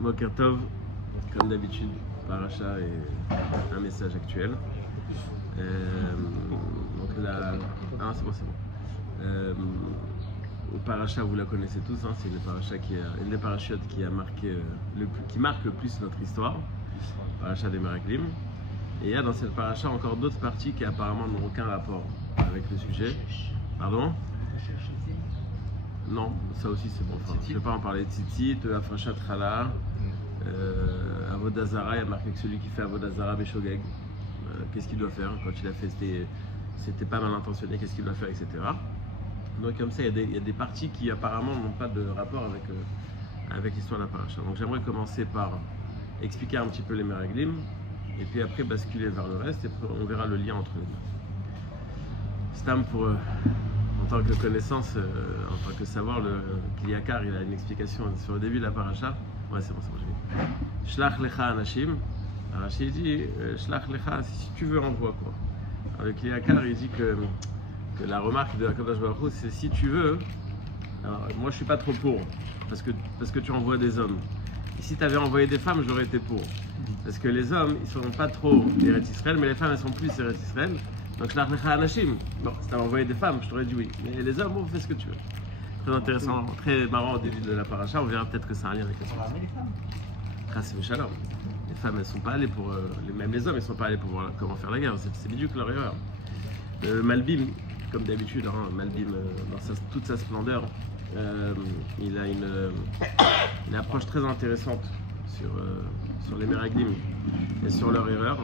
Boker Tov, comme d'habitude, Paracha et un message actuel. Donc là, ah, c'est bon. Paracha, vous la connaissez tous, hein, c'est une des parachutes qui marque le plus notre histoire, Paracha des Meraglim. Et il y a dans cette paracha encore d'autres parties qui apparemment n'ont aucun rapport avec le sujet. Pardon? Non, ça aussi c'est bon. Enfin, je ne vais pas en parler. Tzitzit, Afrashat Chala, Avodazara, il y a marqué que celui qui fait Avodazara Beshogeg, qu'est-ce qu'il doit faire quand il a fait, c'était pas mal intentionné, qu'est-ce qu'il doit faire, etc. Donc comme ça, il y a des parties qui apparemment n'ont pas de rapport avec l'histoire de la paracha. Donc j'aimerais commencer par expliquer un petit peu les Meraglim, et puis après basculer vers le reste, et après on verra le lien entre les deux. Stam pour... en tant que connaissance, en tant que savoir, Kliakar, il a une explication sur le début de la paracha. Ouais, c'est bon, j'ai vu. Shlach lecha anashim. Rachid dit Shlach lecha, si tu veux, envoie quoi. Alors, le Kliakar, il dit que la remarque de Hakadosh Baruch Hu, c'est si tu veux. Alors, moi, je suis pas trop pour, parce que tu envoies des hommes. Et si tu avais envoyé des femmes, j'aurais été pour. Parce que les hommes, ils sont pas trop Eretz Israël, mais les femmes, elles sont plus Eretz Israël. Donc, Shlach lecha anashim. Bon, si tu avais envoyé des femmes, je t'aurais dit oui. Mais les hommes, bon, fais ce que tu veux. Très intéressant, très marrant au début de la paracha. On verra peut-être que ça a un lien avec la suite. Les femmes, elles sont pas allées pour. Même les hommes, ils sont pas allés pour voir comment faire la guerre. C'est bidou que leur erreur. Malbim, comme d'habitude, hein, Malbim, dans toute sa splendeur, il a une approche très intéressante sur les Meraglim et sur leur erreur.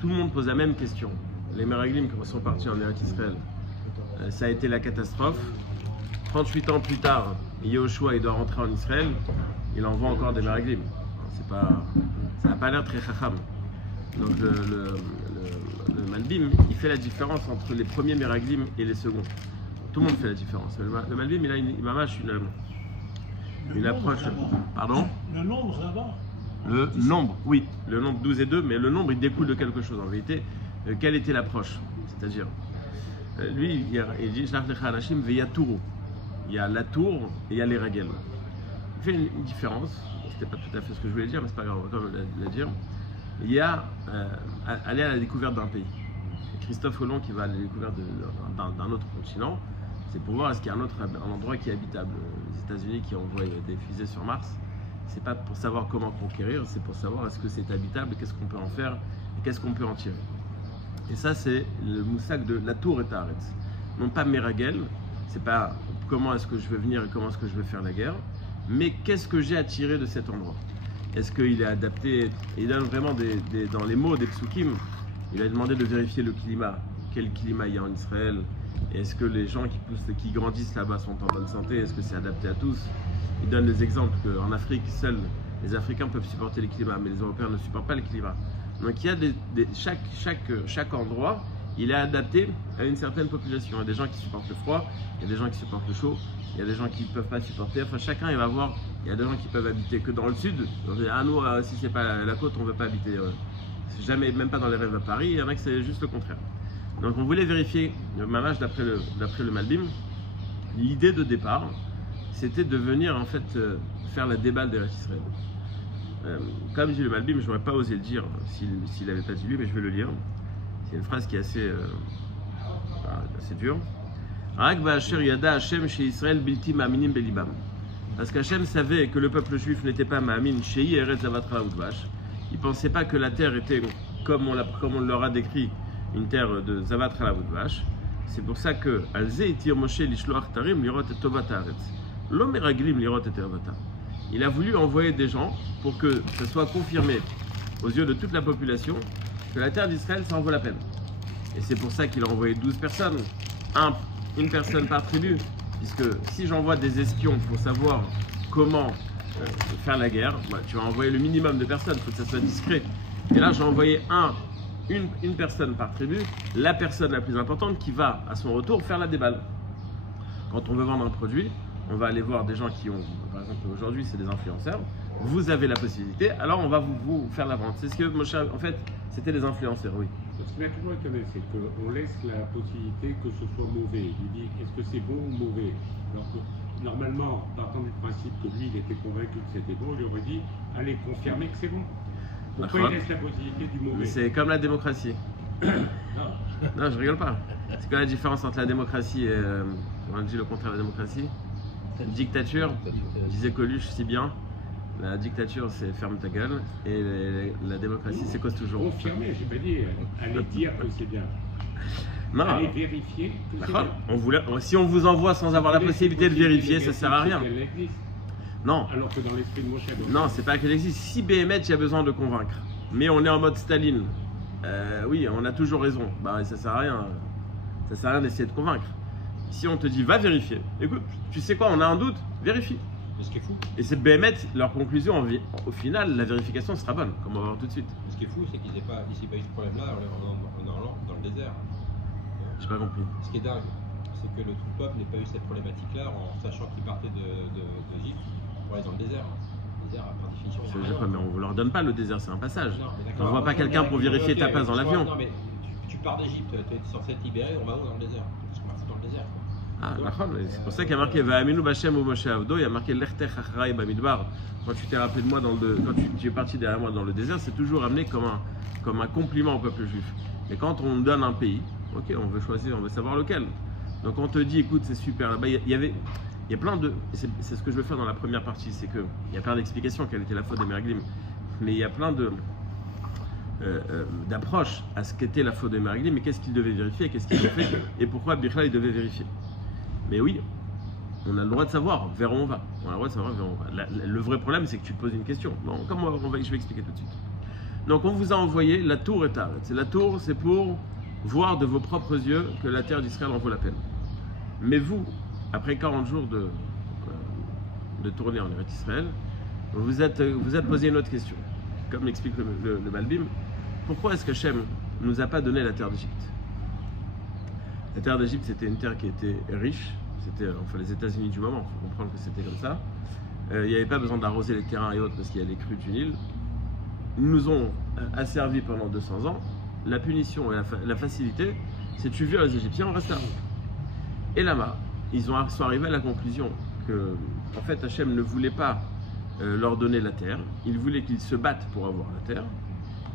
Tout le monde pose la même question. Les Meraglim, quand ils sont partis en Eretz Israël, ça a été la catastrophe. 38 ans plus tard, Yehoshua il doit rentrer en Israël, il envoie encore des Meraglim. Ça n'a pas l'air très chacham. Donc le Malbim, il fait la différence entre les premiers Meraglim et les seconds. Tout le monde fait la différence. Le Malbim, il a une approche. Pardon? Le nombre, ça va? Le nombre, oui. Le nombre 12 et 2, mais le nombre, il découle de quelque chose. En vérité, quelle était l'approche? C'est-à-dire, lui, il dit Shlach lecha anashim veyaturu. Il y a la tour et il y a les ragel. Il fait une différence, c'était pas tout à fait ce que je voulais dire, mais c'est pas grave, on va quand même la dire. Il y a aller à la découverte d'un pays. Christophe Colomb qui va à la découverte d'un autre continent, c'est pour voir est-ce qu'il y a un endroit qui est habitable. Les États-Unis qui envoient des fusées sur Mars, c'est pas pour savoir comment conquérir, c'est pour savoir est-ce que c'est habitable, qu'est-ce qu'on peut en faire et qu'est-ce qu'on peut en tirer. Et ça, c'est le moussak de la tour et Taaretz. Non pas Meragel, c'est pas comment est-ce que je vais venir et comment est-ce que je vais faire la guerre, mais qu'est-ce que j'ai à tirer de cet endroit? Est-ce qu'il est adapté? Il donne vraiment dans les mots des psukim, il a demandé de vérifier le climat. Quel climat il y a en Israël? Est-ce que les gens qui grandissent là-bas sont en bonne santé? Est-ce que c'est adapté à tous? Il donne des exemples qu'en Afrique, seuls les Africains peuvent supporter le climat, mais les Européens ne supportent pas le climat. Donc il y a chaque endroit, il est adapté à une certaine population. Il y a des gens qui supportent le froid, il y a des gens qui supportent le chaud, il y a des gens qui ne peuvent pas supporter. Enfin, chacun, il va voir. Il y a des gens qui peuvent habiter que dans le sud. Ah, nous, si c'est pas la côte, on ne veut pas habiter. Jamais, même pas dans les rêves à Paris. Il y en a que c'est juste le contraire. Donc, on voulait vérifier le mamage d'après le Malbim. L'idée de départ, c'était de venir en fait faire la déballe de Israël. Comme dit le Malbim, je n'aurais pas osé le dire s'il n'avait pas dit lui, mais je vais le lire. C'est une phrase qui est assez dure. Parce qu'Hachem savait que le peuple juif n'était pas Ma'amin Shei Eretz Zavatra Udvash. Il ne pensait pas que la terre était, comme on leur a décrit, une terre de Zavatra Udvash. C'est pour ça que Alze itir Moshe lishloach tarim lirot et tovat haaretz. Lo meraglim lirot et tervata. Il a voulu envoyer des gens pour que ce soit confirmé aux yeux de toute la population que la terre d'Israël, ça en vaut la peine. Et c'est pour ça qu'il a envoyé 12 personnes, une personne par tribu, puisque si j'envoie des espions pour savoir comment faire la guerre, tu vas envoyer le minimum de personnes, il faut que ça soit discret. Et là, j'ai envoyé une personne par tribu, la personne la plus importante qui va, à son retour, faire la déballe. Quand on veut vendre un produit, on va aller voir des gens qui ont, par exemple aujourd'hui, c'est des influenceurs, vous avez la possibilité, alors on va vous faire la vente. C'est ce que Moshe, en fait, c'était des influenceurs, oui. Ce qui m'a toujours étonné, c'est qu'on laisse la possibilité que ce soit mauvais. Il dit, est-ce que c'est bon ou mauvais? Alors, normalement, partant du principe que lui, il était convaincu que c'était bon, il aurait dit, allez, confirmez que c'est bon. Pourquoi il laisse la possibilité du mauvais? C'est comme la démocratie. Non. Non, je rigole pas. C'est quoi la différence entre la démocratie et, on dit le contraire de la démocratie? Dictature, disait Coluche si bien. La dictature, c'est ferme ta gueule, et la démocratie, c'est cause toujours. Confirmer, j'ai pas dit, allez dire que c'est bien. Non. Allez vérifier que c'est bien. Si on vous envoie sans avoir la possibilité de vérifier, ça sert à rien. Elle existe. Non. Alors que dans l'esprit de Moshe. Non, c'est pas qu'elle existe. Si Béhémet, il y a besoin de convaincre, mais on est en mode Staline, oui, on a toujours raison. Bah, ça sert à rien. Ça sert à rien d'essayer de convaincre. Si on te dit va vérifier, écoute, tu sais quoi, on a un doute, vérifie. Mais ce qui est fou. Et c'est Béhémet, leur conclusion, au final, la vérification sera bonne, comme on va voir tout de suite. Mais ce qui est fou, c'est qu'ils n'aient pas eu ce problème-là en Orient, dans le désert. J'ai pas compris. Ce qui est dingue, c'est que le tout peuple n'ait pas eu cette problématique-là en sachant qu'ils partaient d'Égypte pour aller dans le désert. Le désert, par définition. Ça veut dire quoi? Mais on ne leur donne pas le désert, c'est un passage. Non, on ne voit pas quelqu'un pour vérifier ta place dans l'avion. Non, mais tu pars d'Égypte, tu es censé être libéré, on va où dans le désert? Parce qu'on va foutre dans le désert. Ah, c'est pour ça qu'il y a marqué Va'aminu B'Hashem ou Moshe Avdo, il y a marqué Lechtech Acharaï Bamidbar. Quand tu t'es rappelé de moi quand tu es parti derrière moi dans le désert, c'est toujours amené comme un compliment au peuple juif. Mais quand on donne un pays, ok, on veut choisir, on veut savoir lequel. Donc on te dit, écoute, c'est super. Là-bas, il y a plein de. C'est ce que je veux faire dans la première partie, c'est qu'il y a plein d'explications quelle était la faute des Meraglim. Mais il y a plein d'approches à ce qu'était la faute des Meraglim, mais qu'est-ce qu'ils devaient vérifier, qu'est-ce qu'ils ont fait, et pourquoi Bichla ils devaient vérifier. Mais oui, on a le droit de savoir vers où on va. On a le droit de savoir vers où on va. Le vrai problème, c'est que tu te poses une question. Bon, je vais expliquer tout de suite. Donc, on vous a envoyé la tour et Taret. La tour, c'est pour voir de vos propres yeux que la terre d'Israël en vaut la peine. Mais vous, après 40 jours de tournée en Eretz Israël, vous êtes posé une autre question. Comme l'explique le Malbim, pourquoi est-ce que Hachem ne nous a pas donné la terre d'Égypte? La terre d'Égypte, c'était une terre qui était riche. C'était les États-Unis du moment, il faut comprendre que c'était comme ça. Il n'y avait pas besoin d'arroser les terrains et autres parce qu'il y a les crues du Nil. Ils nous ont asservis pendant 200 ans. La punition et la facilité, c'est tu vires les Égyptiens, on reste là. Et là-bas, ils sont arrivés à la conclusion que, en fait, Hachem ne voulait pas leur donner la terre. Il voulait qu'ils se battent pour avoir la terre.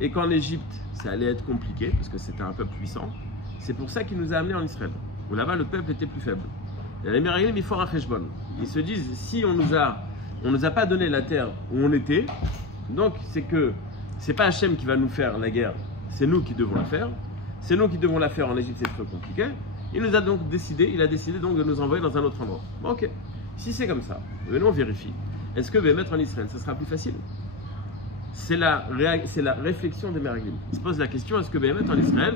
Et qu'en Égypte, ça allait être compliqué parce que c'était un peuple puissant. C'est pour ça qu'il nous a amenés en Israël, où là-bas le peuple était plus faible. Et les Meraglim, ils font un cheshbon. Ils se disent, si on nous a pas donné la terre où on était, donc c'est pas Hachem qui va nous faire la guerre, c'est nous qui devons la faire. C'est nous qui devons la faire en Égypte, c'est trop compliqué. Il a décidé donc de nous envoyer dans un autre endroit. Bon, ok, si c'est comme ça, venons on vérifie. Est-ce que mettre en Israël, ça sera plus facile? C'est la réflexion des Meraglim. Ils se posent la question, est-ce que mettre en Israël,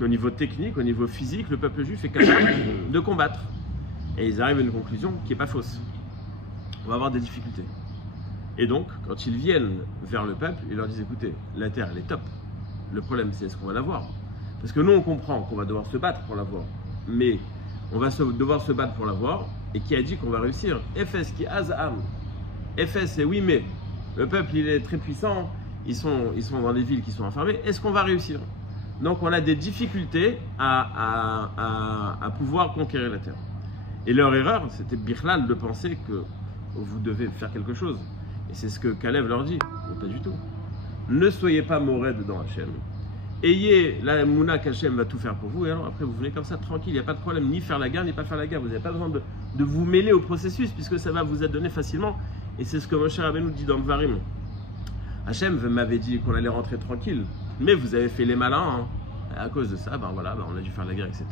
au niveau technique, au niveau physique, le peuple juif est capable de combattre? Et ils arrivent à une conclusion qui n'est pas fausse. On va avoir des difficultés. Et donc, quand ils viennent vers le peuple, ils leur disent, écoutez, la terre, elle est top. Le problème, c'est est-ce qu'on va l'avoir? Parce que nous, on comprend qu'on va devoir se battre pour l'avoir. Mais on va devoir se battre pour l'avoir. Et qui a dit qu'on va réussir? Ephes qui azam. Ephes, c'est oui, mais le peuple, il est très puissant. Ils sont dans des villes qui sont enfermées. Est-ce qu'on va réussir? Donc, on a des difficultés à pouvoir conquérir la terre. Et leur erreur, c'était Bichlal de penser que vous devez faire quelque chose. Et c'est ce que Kalev leur dit. Mais pas du tout. Ne soyez pas moureds dans Hachem. Ayez la mouna qu'Hachem va tout faire pour vous. Et alors après, vous venez comme ça, tranquille. Il n'y a pas de problème. Ni faire la guerre, ni pas faire la guerre. Vous n'avez pas besoin de vous mêler au processus, puisque ça va vous être donné facilement. Et c'est ce que Moshe Rabbeinu dit dans le Varim. Hachem m'avait dit qu'on allait rentrer tranquille. Mais vous avez fait les malins. Hein. À cause de ça, voilà, on a dû faire la guerre, etc.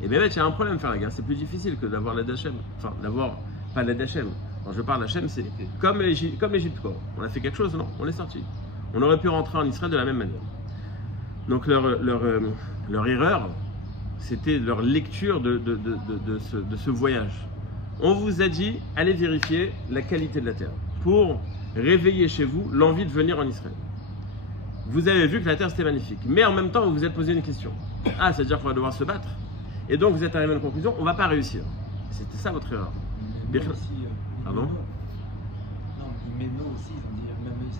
Et bien, il y a un problème de faire la guerre. C'est plus difficile que d'avoir l'aide d'Hachem. Enfin, d'avoir pas l'aide d'Hachem. Quand je parle d'Hachem, c'est comme l'Égypte, quoi. On a fait quelque chose, non? On est sorti. On aurait pu rentrer en Israël de la même manière. Donc, leur erreur, c'était leur lecture de ce voyage. On vous a dit, allez vérifier la qualité de la terre pour réveiller chez vous l'envie de venir en Israël. Vous avez vu que la terre c'était magnifique, mais en même temps vous vous êtes posé une question. Ah, c'est-à-dire qu'on va devoir se battre. Et donc vous êtes arrivé à une conclusion, on ne va pas réussir. C'était ça votre erreur. Pardon? Non, mais non aussi, ils ont dit même ils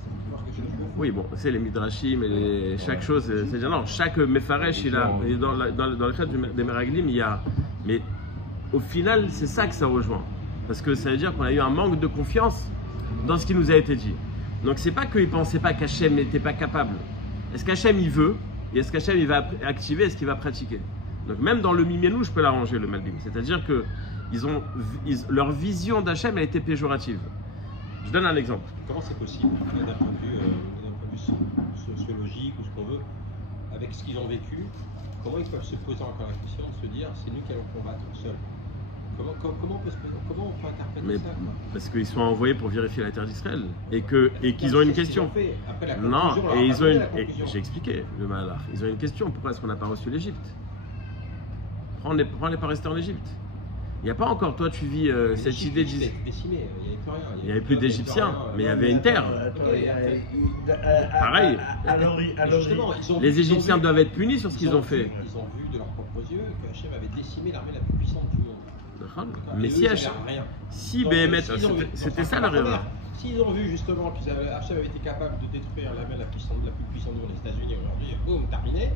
oui, bon, c'est les midrashim et chaque chose, c'est-à-dire non, chaque mefaresh, il a, dans le cadre des Meraglim, il y a, mais au final, c'est ça que ça rejoint. Parce que ça veut dire qu'on a eu un manque de confiance dans ce qui nous a été dit. Donc c'est pas qu'ils ne pensaient pas qu'Hachem n'était pas capable. Est-ce qu'Hachem il veut? Et est-ce qu'Hachem il va activer? Est-ce qu'il va pratiquer? Donc même dans le Mimienou, je peux l'arranger le Malbim. C'est-à-dire que leur vision d'Hachem a été péjorative. Je donne un exemple. Comment c'est possible, d'un point de vue sociologique ou ce qu'on veut, avec ce qu'ils ont vécu, comment ils peuvent se poser encore la question de se dire c'est nous qui allons combattre seuls? Comment on peut interpréter ça? Parce qu'ils sont envoyés pour vérifier la terre d'Israël et qu'ils ont une question. Non, et ils ont une. J'ai expliqué le malach. Ils ont une question. Pourquoi est-ce qu'on n'a pas reçu l'Égypte? Pourquoi on n'est pas resté en Égypte? Il n'y a pas encore, toi tu vis cette idée décimée, il n'y avait plus d'Égyptiens, mais il y avait une terre. Pareil. Les Égyptiens doivent être punis sur ce qu'ils ont fait. Ils ont vu de leurs propres yeux que Hachem avait décimé l'armée la plus puissante du monde. Mais si Béhémet, c'était ça leur erreur. S'ils ont vu justement qu'Hachem avait été capable de détruire l'armée la plus puissante du monde, les États-Unis aujourd'hui, boum, terminé.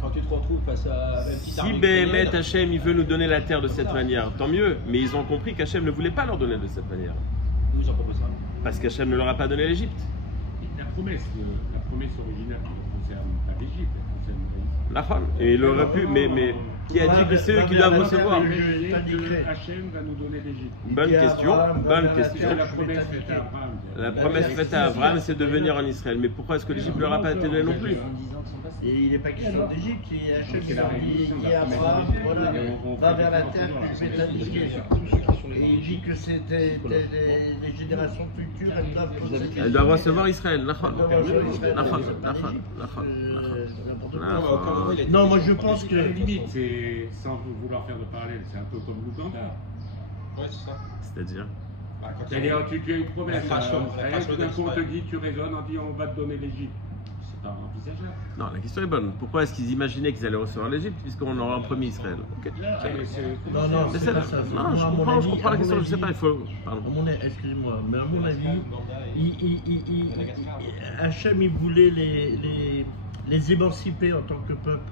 Quand tu te retrouves face à un petit si Béhémet Hachem il veut nous donner la terre de cette manière, tant mieux. Mais ils ont compris qu'Hachem ne voulait pas leur donner de cette manière. Où ils ont proposé ça? Parce qu'Hachem ne leur a pas donné l'Égypte. La promesse originale ne concerne pas l'Égypte, elle concerne Et il aurait pu, mais qui a dit que c'est eux qui doivent recevoir? Hachem va nous donner l'Égypte. Bonne question. La promesse faite à Abraham, c'est de venir en Israël. Mais pourquoi est-ce que l'Égypte ne leur a pas été donnée non plus? Et il n'est pas question d'Égypte, Hachem dit à Abraham, voilà, va vers la terre que je vais t'indiquer. Et il dit que c'était les générations futures, elles doivent recevoir Israël. Non, moi je pense que la limite, c'est sans vouloir faire de parallèle, c'est un peu comme l'Ouganda. Ouais, c'est ça. C'est-à-dire C'est-à-dire, tu as une promesse, on te dit, tu raisonnes en disant on va te donner l'Égypte. C'est pas envisageable. Non, la question est bonne. Pourquoi est-ce qu'ils imaginaient qu'ils allaient recevoir l'Égypte puisqu'on aura promis Israël? Non, c'est pas ça. Non, je comprends la question, je sais pas, il faut. Excusez-moi, mais à mon avis, Hachem il voulait les émanciper en tant que peuple,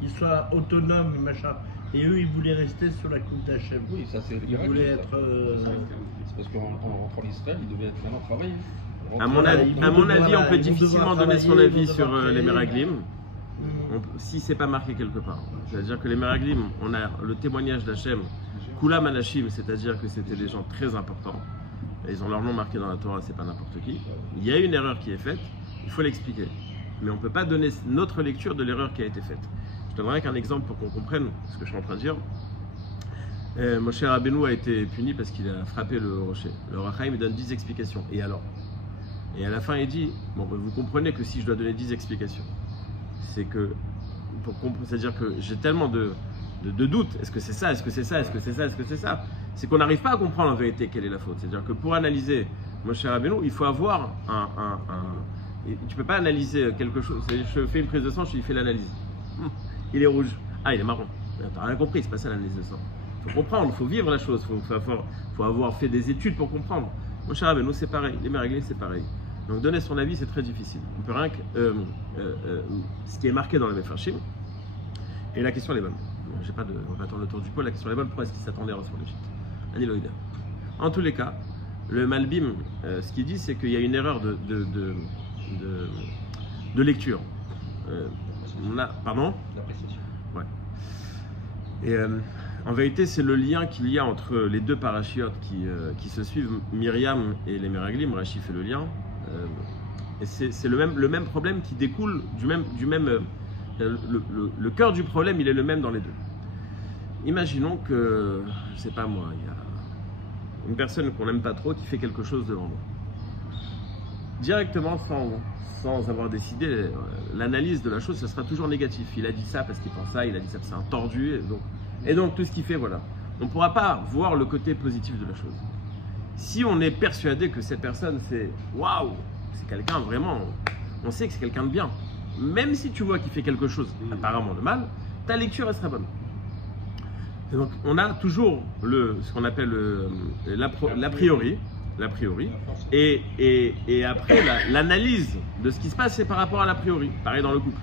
qu'ils soient autonomes, machin. Et eux, ils voulaient rester sur la coupe d'Hachem. Oui, ça c'est. Ils voulaient être. C'est parce qu'en rentrant en Israël, ils devaient vraiment travailler. À mon avis, on peut difficilement donner son avis sur les Meraglim si c'est pas marqué quelque part. C'est-à-dire que les Meraglim, on a le témoignage d'Hachem, Kulam Anashim, c'est-à-dire que c'était des gens très importants. Ils ont leur nom marqué dans la Torah, c'est pas n'importe qui. Il y a une erreur qui est faite, il faut l'expliquer. Mais on ne peut pas donner notre lecture de l'erreur qui a été faite. Je donnerai qu'un exemple pour qu'on comprenne ce que je suis en train de dire. Moshe Rabbeinu a été puni parce qu'il a frappé le rocher. Le Rachaim il donne 10 explications. Et alors? Et à la fin, il dit, bon, vous comprenez que si je dois donner 10 explications, c'est que, c'est-à-dire que j'ai tellement de doutes, est-ce que c'est ça, est-ce que c'est ça, est-ce que c'est ça, est-ce que c'est ça? C'est qu'on n'arrive pas à comprendre en vérité quelle est la faute. C'est-à-dire que pour analyser Moshe Rabbeinu, il faut avoir tu ne peux pas analyser quelque chose, je fais une prise de sang, je lui fais l'analyse. Il est rouge, il est marron. T'as rien compris, c'est pas ça l'analyse de sang. Il faut comprendre, il faut vivre la chose, il faut avoir fait des études pour comprendre. Moshe Rabbeinu, c'est pareil, les Meraglim, c'est pareil. Donc donner son avis, c'est très difficile. On peut rien que ce qui est marqué dans le Mefarshim. Et la question elle est bonne. On va pas tourner autour du pot. La question elle est bonne. Pourquoi est-ce qu'il s'attendait à recevoir l'Égypte? Aniloïda. En tous les cas, le Malbim, ce qu'il dit, c'est qu'il y a une erreur de lecture. Pardon? L'appréciation. Ouais. Et en vérité, c'est le lien qu'il y a entre les deux parachiotes qui se suivent, Myriam et les Meraglim. Rachi fait le lien. Et c'est le même problème qui découle du même le cœur du problème, il est le même dans les deux. Imaginons que, je sais pas moi, il y a une personne qu'on n'aime pas trop qui fait quelque chose devant nous. Directement, sans avoir décidé, l'analyse de la chose, ce sera toujours négatif. Il a dit ça parce qu'il pense ça, il a dit ça parce que c'est un tordu, et donc tout ce qu'il fait, voilà. On ne pourra pas voir le côté positif de la chose. Si on est persuadé que cette personne, c'est waouh, c'est quelqu'un vraiment, on sait que c'est quelqu'un de bien. Même si tu vois qu'il fait quelque chose apparemment de mal, ta lecture elle sera bonne. Et donc on a toujours ce qu'on appelle l'a priori, et après l'analyse de ce qui se passe c'est par rapport à l'a priori. Pareil dans le couple.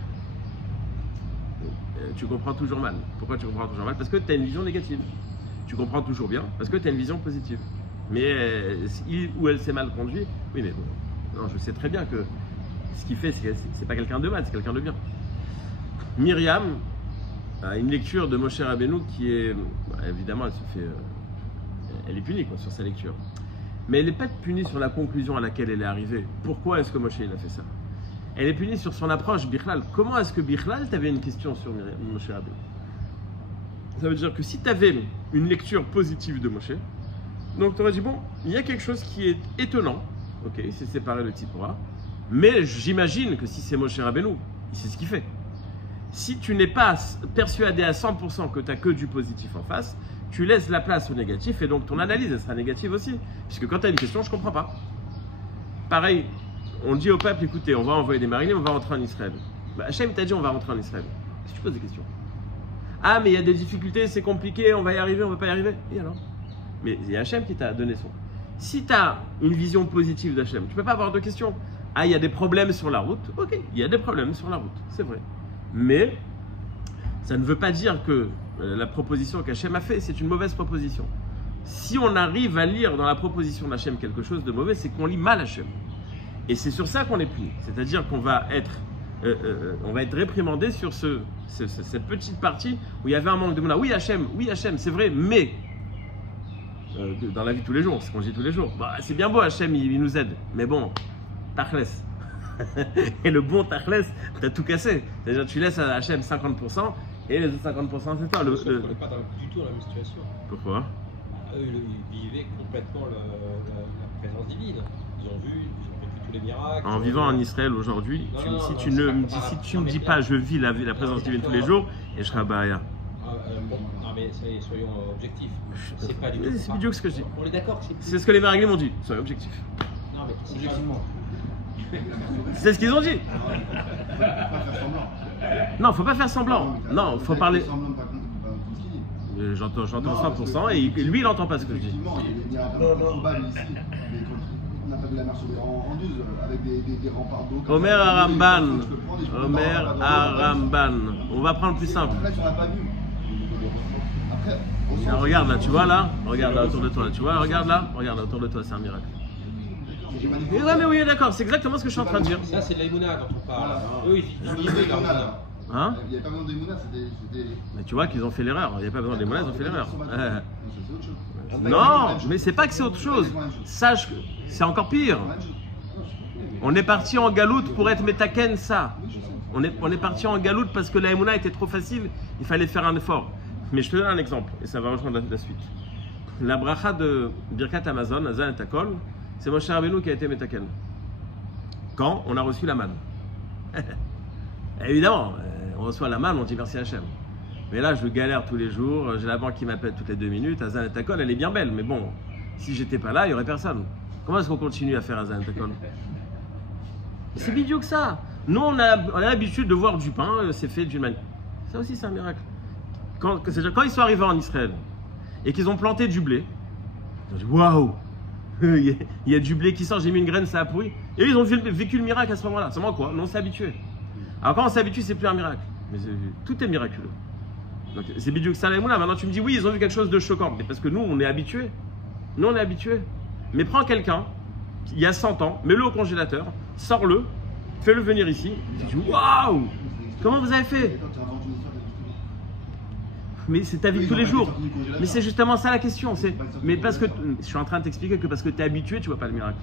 Tu comprends toujours mal. Pourquoi tu comprends toujours mal? Parce que tu as une vision négative. tu comprends toujours bien parce que tu as une vision positive. Mais il ou elle s'est mal conduit, oui, mais bon, non, je sais très bien que ce qu'il fait, c'est pas quelqu'un de mal, c'est quelqu'un de bien. Myriam a une lecture de Moshe Rabbeinu qui est, évidemment, elle est punie quoi, sur sa lecture. Mais elle n'est pas punie sur la conclusion à laquelle elle est arrivée. Pourquoi est-ce que Moshe il a fait ça? Elle est punie sur son approche Bichlal. Comment est-ce que Bichlal, tu avais une question sur Moshe Rabbeinu? Ça veut dire que si tu avais une lecture positive de Moshe, donc tu aurais dit, bon, il y a quelque chose qui est étonnant. Ok, il s'est séparé de Tzipora. Mais j'imagine que si c'est Moshe Rabbeinu, il sait ce qu'il fait. Si tu n'es pas persuadé à 100% que tu n'as que du positif en face, tu laisses la place au négatif et donc ton analyse elle sera négative aussi. Puisque quand tu as une question, je ne comprends pas. Pareil, on dit au peuple, écoutez, on va envoyer des mariniers, on va rentrer en Israël. Bah, Hachem t'a dit on va rentrer en Israël. Si tu poses des questions. Ah, mais il y a des difficultés, c'est compliqué, on va y arriver, on ne va pas y arriver. Et alors? Mais c'est Hachem qui t'a donné son. Si tu as une vision positive d'Hachem, tu ne peux pas avoir de questions. Ah, il y a des problèmes sur la route. Ok, il y a des problèmes sur la route, c'est vrai. Mais ça ne veut pas dire que la proposition qu'Hachem a fait, c'est une mauvaise proposition. Si on arrive à lire dans la proposition d'Hachem quelque chose de mauvais, c'est qu'on lit mal Hachem. Et c'est sur ça qu'on est puni. C'est-à-dire qu'on va être réprimandé sur cette petite partie où il y avait un manque de mouna. Oui Hachem, c'est vrai, mais dans la vie de tous les jours, c'est ce qu'on dit tous les jours. Bah, c'est bien beau Hachem, il nous aide, mais bon, tachles. Et le bon tachles, t'as tout cassé. C'est-à-dire tu laisses à Hachem 50% et les autres 50% c'est toi. On n'est pas du tout dans la même situation. Pourquoi? Eux, ils vivaient complètement la présence divine. Ils ont vécu tous les miracles. En vivant en Israël aujourd'hui, si tu ne me dis pas je vis la présence divine tous les jours, et je serai à Bahia. Non mais soyons objectifs. C'est pas du tout. C'est idiot ce que je dis. On est d'accord. C'est ce que les Maraglim m'ont dit. Soyons objectifs. Non mais objectivement. C'est ce qu'ils ont dit. Non, faut pas faire semblant. Non, faut parler. J'entends 100% et lui il n'entend pas ce que je dis. Il y a un balle ici, mais on n'a pas vu la mer sauver en 12 avec des remparts d'eau. Omer Aramban. Omer Aramban. On va prendre plus simple. Après, tu n'en as pas vu. Après, Là, regarde là, tu vois là. Regarde là autour de toi. Là, tu vois, regarde là autour de toi, c'est un miracle. Ouais, mais oui, d'accord, c'est exactement ce que je suis en train de dire. Ça, c'est de l'aïmouna dont on parle. Eux, ils vivaient leur mouna. Hein? Il n'y avait pas besoin d'Emouna, c'était. Mais tu vois qu'ils ont fait l'erreur. Il n'y avait pas besoin des monnaies, ils ont fait l'erreur. C'est autre chose. Non, mais c'est pas que c'est autre chose. Sache que c'est encore pire. On est parti en galoute pour être métaken, ça. On est parti en galoute parce que la Emouna était trop facile. Il fallait faire un effort. Mais je te donne un exemple et ça va rejoindre la suite. La bracha de Birkat Amazon, Azan et Takol, c'est Moshe Rabbeinu qui a été métaken. Quand on a reçu la manne. Évidemment, on reçoit la manne, on dit merci Hachem. Mais là, je galère tous les jours, j'ai la banque qui m'appelle toutes les 2 minutes. Azan et Takol, elle est bien belle, mais bon, si j'étais pas là, il n'y aurait personne. Comment est-ce qu'on continue à faire Azan et Takol? C'est bidou que ça. Nous, on a l'habitude de voir du pain, c'est fait d'une manière. Ça aussi, c'est un miracle. C'est-à-dire, quand ils sont arrivés en Israël et qu'ils ont planté du blé, ils ont dit waouh, il y a du blé qui sort, j'ai mis une graine, ça a pourri. Et ils ont vécu le miracle à ce moment-là. C'est moi quoi? Non, on s'est habitué. Alors quand on s'habitue, c'est plus un miracle. Mais tout est miraculeux. Donc c'est bidou que ça là. Maintenant tu me dis oui, ils ont vu quelque chose de choquant. Mais parce que nous, on est habitués. Nous, on est habitués. Mais prends quelqu'un, il y a 100 ans, mets-le au congélateur, sors-le, fais-le venir ici. Tu dis waouh, comment vous avez fait? Mais c'est ta vie de tous les jours. Mais c'est justement ça la question. Mais parce que je suis en train de t'expliquer que parce que tu es habitué, tu vois pas le miracle.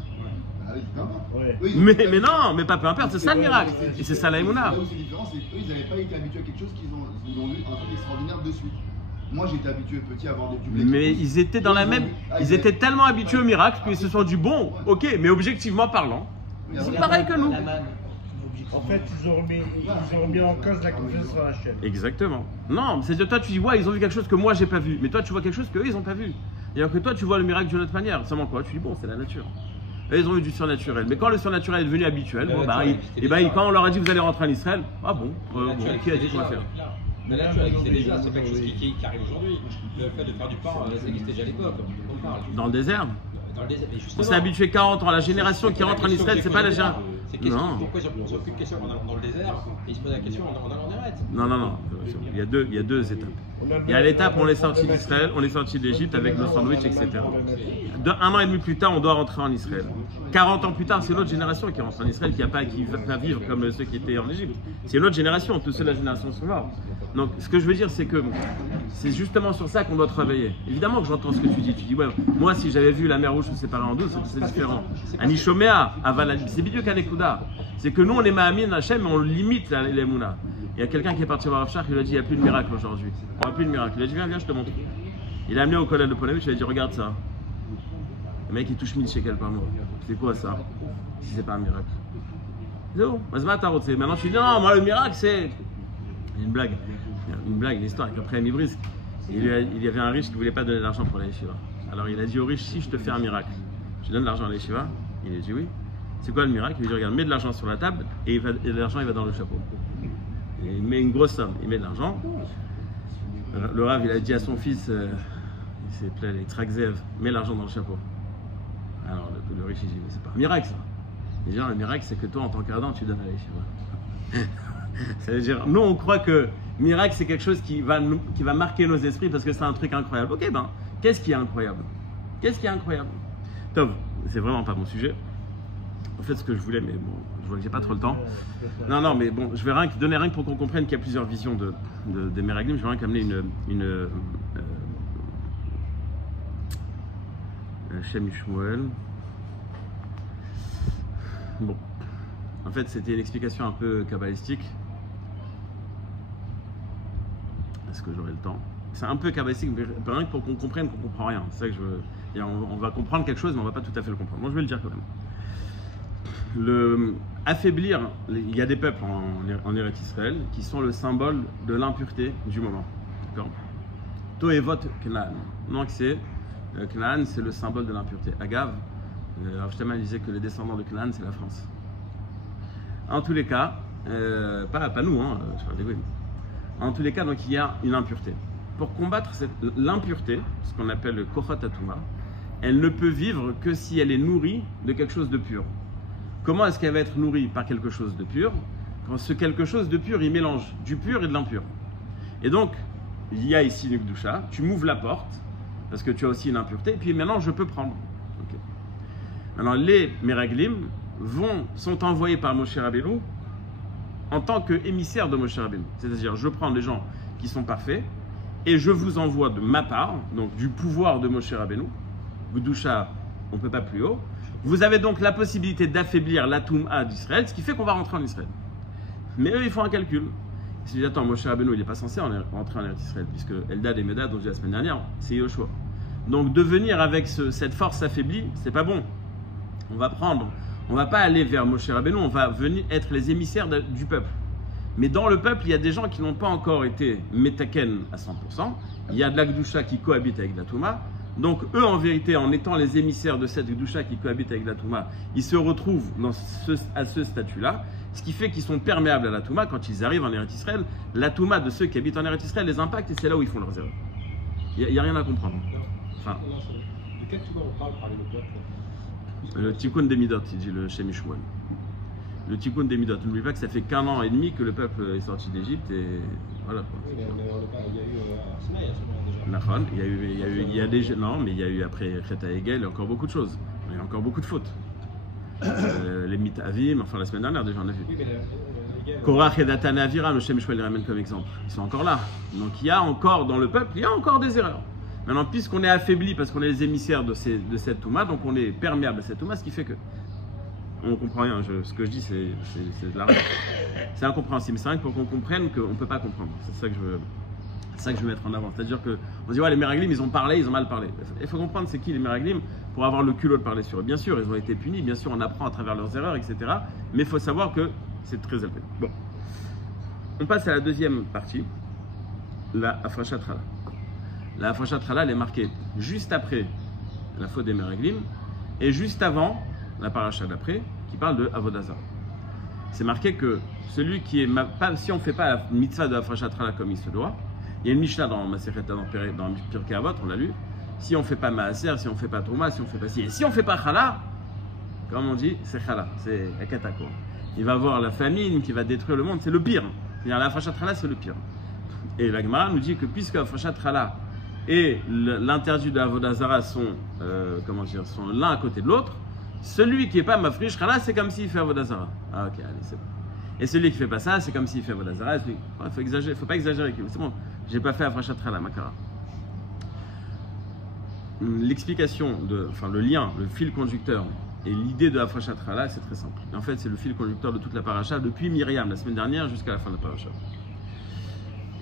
Mais non, mais pas peu importe, c'est ça le miracle. Et c'est ça la Emouna. Là où c'est différent, c'est qu'eux, ils n'avaient pas été habitués à quelque chose qu'ils ont vu un truc extraordinaire de suite. Moi, j'étais habitué petit à avoir des publics. Mais ils étaient dans la même. Ils étaient tellement habitués au miracle qu'ils se sont dit bon, ok, mais objectivement parlant, c'est pareil que nous. En fait, ils ont remis en cause la confiance sur la chaîne. Exactement. Non, c'est-à-dire toi tu dis ouais, ils ont vu quelque chose que moi j'ai pas vu, mais toi tu vois quelque chose qu'eux ils ont pas vu. C'est-à-dire que toi tu vois le miracle d'une autre manière. Seulement quoi? Tu dis bon, c'est la nature. Et ils ont eu du surnaturel. Mais quand le surnaturel est devenu habituel, bon, quand on leur a dit vous allez rentrer en Israël, ah bon, qui a dit qu'on va faire? La nature existait déjà, c'est pas quelque chose qui arrive aujourd'hui. Le fait de faire du pain, ça existait déjà à l'époque. Dans le désert. Dans le désert, on s'est habitué 40 ans. La génération qui rentre en Israël, c'est pas la génération. C'est pourquoi ils ne posent aucune question en allant dans le désert et ils se posent la question en allant en Eretz. Non. Il y a deux étapes. Il y a l'étape où on est sorti d'Israël, on est sorti d'Égypte avec nos sandwichs, etc. Un an et demi plus tard, on doit rentrer en Israël. 40 ans plus tard, c'est l'autre génération qui rentre en Israël, qui va vivre comme ceux qui étaient en Égypte. C'est l'autre génération, tous ceux de la génération sont morts. Donc, ce que je veux dire, c'est que c'est justement sur ça qu'on doit travailler. Évidemment que j'entends ce que tu dis. Tu dis, ouais, moi, si j'avais vu la mer Rouge se séparer en deux, c'est différent. Anishomea, c'est Bidiou Kanekuda. C'est que nous, on est Mahamin Hachem, mais on limite les Mouna. Il y a quelqu'un qui est parti voir Avshar, il lui a dit, il n'y a plus de miracle aujourd'hui. Il n'y a plus de miracle. Il a dit, viens, je te montre. Il a amené au collège de Polavitch, il a dit, regarde ça. Le mec, il touche 1000 shekels par mois. C'est quoi ça? Si c'est pas un miracle. Maintenant, tu dis, non, moi, le miracle, c'est une blague. Une histoire avec le prêt Mibris. Il y avait un riche qui ne voulait pas donner d'argent pour la yeshiva. Alors il a dit au riche, si je te fais un miracle, je donne de l'argent à la yeshiva. Il a dit oui. C'est quoi le miracle? Il lui dit, regarde, mets de l'argent sur la table et l'argent il va dans le chapeau. Et il met une grosse somme, il met de l'argent. Le Rav il a dit à son fils, il s'appelait Trakzev, mets l'argent dans le chapeau. Alors le riche il dit, mais c'est pas un miracle ça. Il dit, non, le miracle c'est que toi en tant qu'ardent tu donnes à la yeshiva. Ça veut dire, nous on croit que miracle c'est quelque chose qui va marquer nos esprits parce que c'est un truc incroyable. Ok, ben, qu'est-ce qui est incroyable? Qu'est-ce qui est incroyable? Tov, c'est vraiment pas mon sujet. En fait, ce que je voulais, mais bon, je vois que j'ai pas trop le temps. Non, mais bon, je vais donner rien que pour qu'on comprenne qu'il y a plusieurs visions des Meraglim. Je vais rien qu'amener une Shem Shmuel. Bon, en fait, c'était une explication un peu kabbalistique. Est-ce que j'aurai le temps? C'est un peu kabbalistique, mais rien que pour qu'on comprenne qu'on comprend rien. C'est ça que je veux. Et on va comprendre quelque chose, mais on va pas tout à fait le comprendre. Moi, je vais le dire quand même. Affaiblir, il y a des peuples en Eretz Israël qui sont le symbole de l'impureté du moment. D'accord? Toevot Knaan. Donc c'est Knaan, c'est le symbole de l'impureté. Agav, Rav Shteman disait que les descendants de Knaan, c'est la France. En tous les cas, pas nous, hein, en tous les cas, donc il y a une impureté. Pour combattre l'impureté, ce qu'on appelle le Kochot Atuma, elle ne peut vivre que si elle est nourrie de quelque chose de pur. Comment est-ce qu'elle va être nourrie par quelque chose de pur? Quand ce quelque chose de pur, il mélange du pur et de l'impur. Et donc, il y a ici une Gdusha, tu m'ouvres la porte, parce que tu as aussi une impureté, et puis maintenant je peux prendre. Okay. Maintenant, les Meraglim sont envoyés par Moshe Rabbeinu en tant qu'émissaires de Moshe Rabbeinu. C'est-à-dire, je prends des gens qui sont parfaits, et je vous envoie de ma part, donc du pouvoir de Moshe Rabbeinu, Gdusha, on ne peut pas plus haut. Vous avez donc la possibilité d'affaiblir la Touma d'Israël, ce qui fait qu'on va rentrer en Israël. Mais eux, ils font un calcul. Ils se disent, attends, Moshe Rabbeinu, il n'est pas censé rentrer en Israël, puisque Eldad et Medad, dont j'ai dit la semaine dernière, c'est Yoshua. Donc de venir avec cette force affaiblie, c'est pas bon. On va pas aller vers Moshe Rabbeinu, on va venir être les émissaires du peuple. Mais dans le peuple, il y a des gens qui n'ont pas encore été metaken à 100%. Il y a de la Gdusha qui cohabite avec la Touma. Donc eux, en vérité, en étant les émissaires de cette Gdusha qui cohabite avec la Touma, ils se retrouvent à ce statut-là, ce qui fait qu'ils sont perméables à la Touma. Quand ils arrivent en Eretz Israël, la Touma de ceux qui habitent en Eretz Israël les impacte et c'est là où ils font leurs erreurs. Il n'y a rien à comprendre. Enfin, de quel Touma on parle parler le peuple? Le Tikkun des Midot, il dit le Shem Shmuel. Le Tikkun des Midot. N'oublie pas que ça fait qu'un an et demi que le peuple est sorti d'Égypte et voilà. Oui, mais il y a eu Arsinaï à ce moment déjà. Il y a déjà, non, mais il y a eu après Chet Hegel encore beaucoup de choses. Il y a encore beaucoup de fautes. Les Mitavim, enfin la semaine dernière déjà on a vu. Oui, mais Korach et Datan et Aviram, le Shem Shmuel les ramène comme exemple. Ils sont encore là. Donc il y a encore dans le peuple, il y a encore des erreurs. Maintenant, puisqu'on est affaibli parce qu'on est les émissaires de cette Touma, donc on est perméable à cette Touma, ce qui fait que on comprend rien. Ce que je dis, c'est de la c'est incompréhensible. C'est rien que pour qu'on comprenne qu'on ne peut pas comprendre. C'est ça que je veux mettre en avant. C'est-à-dire qu'on dit, ouais, les Meraglim, ils ont parlé, ils ont mal parlé. Il faut comprendre c'est qui les Meraglim pour avoir le culot de parler sur eux. Bien sûr, ils ont été punis, bien sûr, on apprend à travers leurs erreurs, etc. Mais il faut savoir que c'est très élevé. Bon. On passe à la deuxième partie, la Afrashat Hala. La Afrashat Hala, elle est marquée juste après la faute des Meraglim et juste avant la paracha d'après, qui parle de Avodah Zarah. C'est marqué que celui qui est si on ne fait pas la mitzvah de Afrashat Hala comme il se doit, il y a une Mishnah dans Masechet dans Pirkei Avot, on l'a lu, si on ne fait pas Maaser, si on ne fait pas Trouma, si on ne fait pas si, et si on ne fait pas Chala, comme on dit, c'est chala, c'est akatako. Il va avoir la famine qui va détruire le monde, c'est le pire. C'est-à-dire la Afrashat Chala, c'est le pire. Et la Gemara nous dit que puisque Afrashat Chala et l'interdit de Avodah Zara sont l'un à côté de l'autre, celui qui n'est pas Mafrish Chala, c'est comme s'il fait Avodah Zara. Ah ok, allez, c'est bon. Et celui qui ne fait pas ça, c'est comme s'il fait Avodah Zara. Il ne faut pas exagérer. C'est bon, je n'ai pas fait Afrashat Chala, Makara. L'explication, le lien, le fil conducteur et l'idée de Afrashat Chala, c'est très simple. En fait, c'est le fil conducteur de toute la paracha depuis Myriam, la semaine dernière, jusqu'à la fin de la paracha.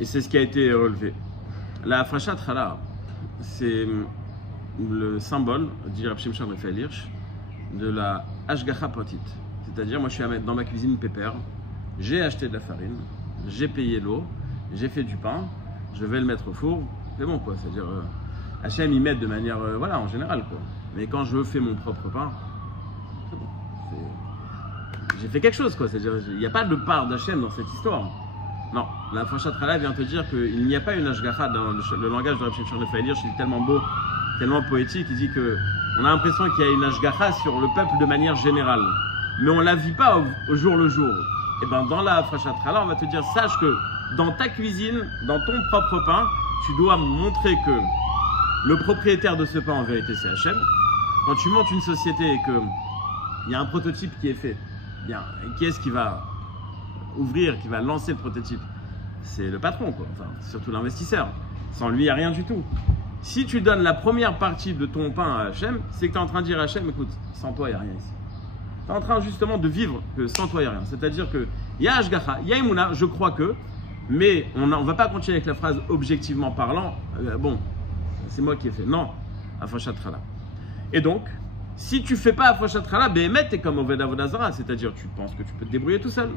Et c'est ce qui a été relevé. La Afrashat Chala, c'est le symbole, dit Rav Shimshon Raphaël Hirsch, de la Hashgacha Pratit. C'est-à-dire, moi je suis à mettre dans ma cuisine pépère, j'ai acheté de la farine, j'ai payé l'eau, j'ai fait du pain, je vais le mettre au four, c'est bon quoi. C'est-à-dire, Hachem y met de manière, en général quoi. Mais quand je fais mon propre pain, c'est bon. J'ai fait quelque chose quoi. C'est-à-dire, il n'y a pas de part d'Hachem dans cette histoire. Non, la Afrashat Chala vient te dire qu'il n'y a pas une Hashgacha dans le langage de Rav Shimshon Raphaël Hirsch, c'est tellement beau, tellement poétique. Il dit que on a l'impression qu'il y a une Hashgacha sur le peuple de manière générale, mais on ne la vit pas au jour le jour. Et bien dans la Afrashat Chala, on va te dire, sache que dans ta cuisine, dans ton propre pain, tu dois montrer que le propriétaire de ce pain en vérité c'est Hachem. Quand tu montes une société et qu'il y a un prototype qui est fait, bien, qui est-ce qui va ouvrir, qui va lancer le prototype? C'est le patron, quoi. Enfin, surtout l'investisseur. Sans lui, il n'y a rien du tout. Si tu donnes la première partie de ton pain à Hachem, c'est que tu es en train de dire à Hachem, écoute, sans toi, il n'y a rien ici. Tu es en train justement de vivre que sans toi, il n'y a rien. C'est-à-dire qu'il y a Hashgacha, il y a Emouna, je crois que, mais on ne va pas continuer avec la phrase objectivement parlant, bon, c'est moi qui ai fait. Non, Afrashat Chala. Et donc, si tu ne fais pas Afrashat Chala, Béhémet, tu es comme Oved Avodah Zara, c'est-à-dire tu penses que tu peux te débrouiller tout seul.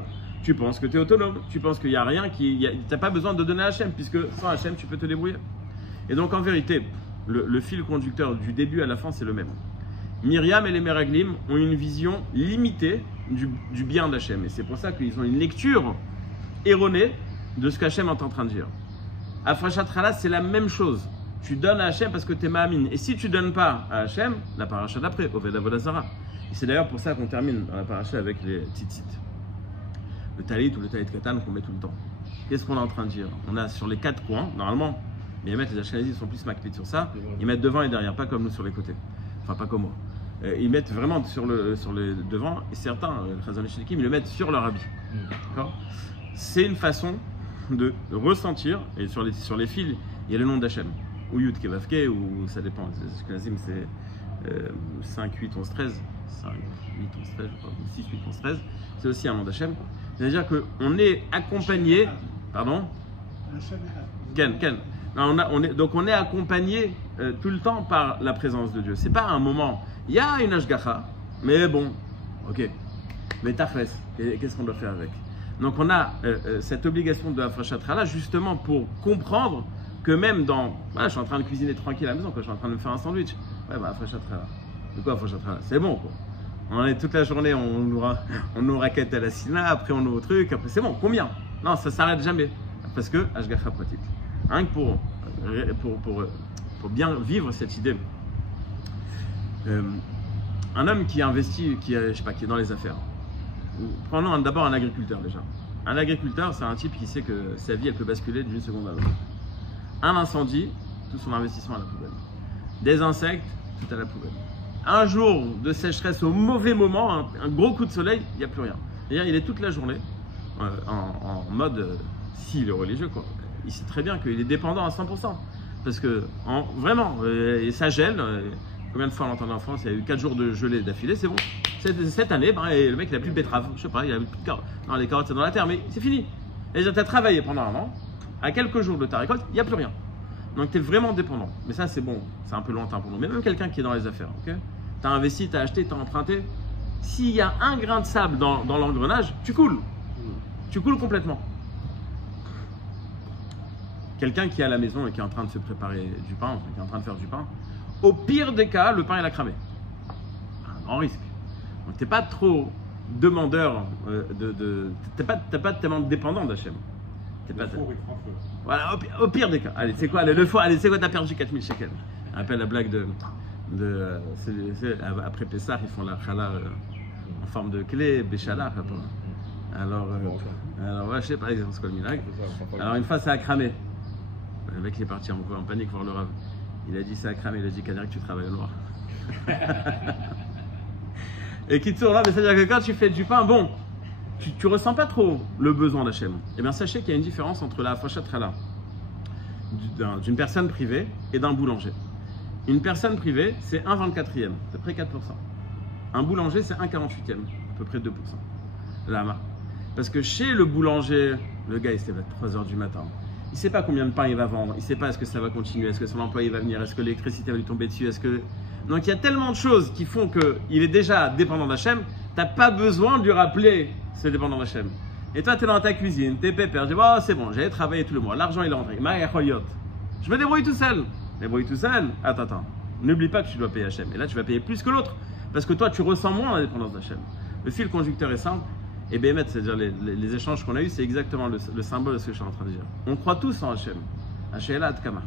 Tu penses que tu es autonome, tu penses qu'il n'y a rien tu n'as pas besoin de donner à Hachem, puisque sans Hachem, tu peux te débrouiller. Et donc, en vérité, le fil conducteur du début à la fin, c'est le même. Myriam et les Meraglim ont une vision limitée du bien d'Hachem. Et c'est pour ça qu'ils ont une lecture erronée de ce qu'Hachem est en train de dire. Afrashat Chala, c'est la même chose. Tu donnes à Hachem parce que tu es Ma'amin. Et si tu ne donnes pas à Hachem, la paracha d'après, Oved Avodah Zara. Et c'est d'ailleurs pour ça qu'on termine dans la paracha avec les tzitzit. Le talit ou le talit katan qu'on met tout le temps. Qu'est-ce qu'on est en train de dire? On a sur les 4 coins, normalement, mais les Ashkenazis sont plus makpid sur ça, ils mettent devant et derrière, pas comme nous sur les côtés. Enfin, pas comme moi. Ils mettent vraiment sur les devant, et certains, les Chazon Shilikim, ils le mettent sur leur habit. D'accord? C'est une façon de ressentir, et sur les fils, il y a le nom d'Hachem. Ou Yud Kevavke, ou ça dépend. Les Ashkenazim, c'est 5, 8, 11, 13. 5, 8, 11, 13, je crois, 6, 8, 11, 13. C'est aussi un nom d'Hachem. C'est-à-dire qu'on est accompagné. Pardon? Ken. Non, donc on est accompagné tout le temps par la présence de Dieu. C'est pas un moment. Il y a une Hashgacha, mais bon, ok. Mais tafres, qu'est-ce qu'on doit faire avec? Donc on a cette obligation de Afrashat Chala justement pour comprendre que même dans. Voilà, je suis en train de cuisiner tranquille à la maison, quoi. Je suis en train de me faire un sandwich. Ouais, bah Afrashat Chala. De quoi Afrashat Chala? C'est bon, quoi. On est toute la journée, on nous raquette à la sina, après on nous au truc, après c'est bon, combien? Non, ça s'arrête jamais. Parce que Hashgacha Pratit. Rien que pour bien vivre cette idée. Un homme qui investit, qui est dans les affaires. Prenons d'abord un agriculteur déjà. Un agriculteur, c'est un type qui sait que sa vie, elle peut basculer d'une seconde à l'autre. Un incendie, tout son investissement à la poubelle. Des insectes, tout à la poubelle. Un jour de sécheresse au mauvais moment, un gros coup de soleil, il n'y a plus rien. C'est-à-dire, il est toute la journée en mode, s'il est religieux, quoi. Il sait très bien qu'il est dépendant à 100%. Parce que, vraiment, et ça gèle. Combien de fois on entend en France, il y a eu 4 jours de gelée d'affilée, c'est bon. Cette année, le mec, il n'a plus de betterave. Je sais pas, il a plus de carottes. Non, les carottes, c'est dans la terre, mais c'est fini. Et tu as travaillé pendant un an. À quelques jours de ta récolte, il n'y a plus rien. Donc tu es vraiment dépendant. Mais ça, c'est bon. C'est un peu lointain pour nous. Mais même quelqu'un qui est dans les affaires, ok? Tu as investi, tu as acheté, tu as emprunté. S'il y a un grain de sable dans l'engrenage, tu coules. Tu coules complètement. Quelqu'un qui est à la maison et qui est en train de se préparer du pain, qui est en train de faire du pain, au pire des cas, le pain il a cramé. Un grand risque. Donc tu n'es pas trop demandeur t'es pas tellement dépendant d'Hachem. Voilà, au pire des cas. Allez, c'est quoi le faux? Allez, c'est quoi, t'as perdu 4000 shekels? On appelle la blague de Après Pessah, ils font la chala en forme de clé, béchala. Alors, ouais, je sais pas exactement c'est quoi le minag. Alors, une fois, ça a cramé. Le mec il est parti en panique voir le Rav. Il a dit ça a cramé, il a dit Kader que tu travailles au noir. Et qui tourne là, mais c'est-à-dire que quand tu fais du pain, bon, tu ressens pas trop le besoin d'Hachem. Eh bien, sachez qu'il y a une différence entre la Afashat Chala d'une personne privée et d'un boulanger. Une personne privée, c'est 1,24e, à peu près 4%. Un boulanger, c'est 1,48e, à peu près 2%. Lama. Parce que chez le boulanger, le gars, il se lève à 3h du matin. Il ne sait pas combien de pain il va vendre, il ne sait pas est-ce que ça va continuer, est-ce que son employé va venir, est-ce que l'électricité va lui tomber dessus, Donc il y a tellement de choses qui font qu'il est déjà dépendant d'Hachem, tu n'as pas besoin de lui rappeler ce dépendant d'Hachem. Et toi, tu es dans ta cuisine, tu es pépère, tu dis oh, c'est bon, j'allais travailler tout le mois, l'argent il est rentré, je me débrouille tout seul. Débrouille tout seul, attends, n'oublie pas que tu dois payer Hachem. Et là, tu vas payer plus que l'autre, parce que toi, tu ressens moins la dépendance d'Hachem. Le fil conducteur est simple. Et Bémet, c'est-à-dire les échanges qu'on a eus, c'est exactement le symbole de ce que je suis en train de dire. On croit tous en Hachem. Hachem Adkama.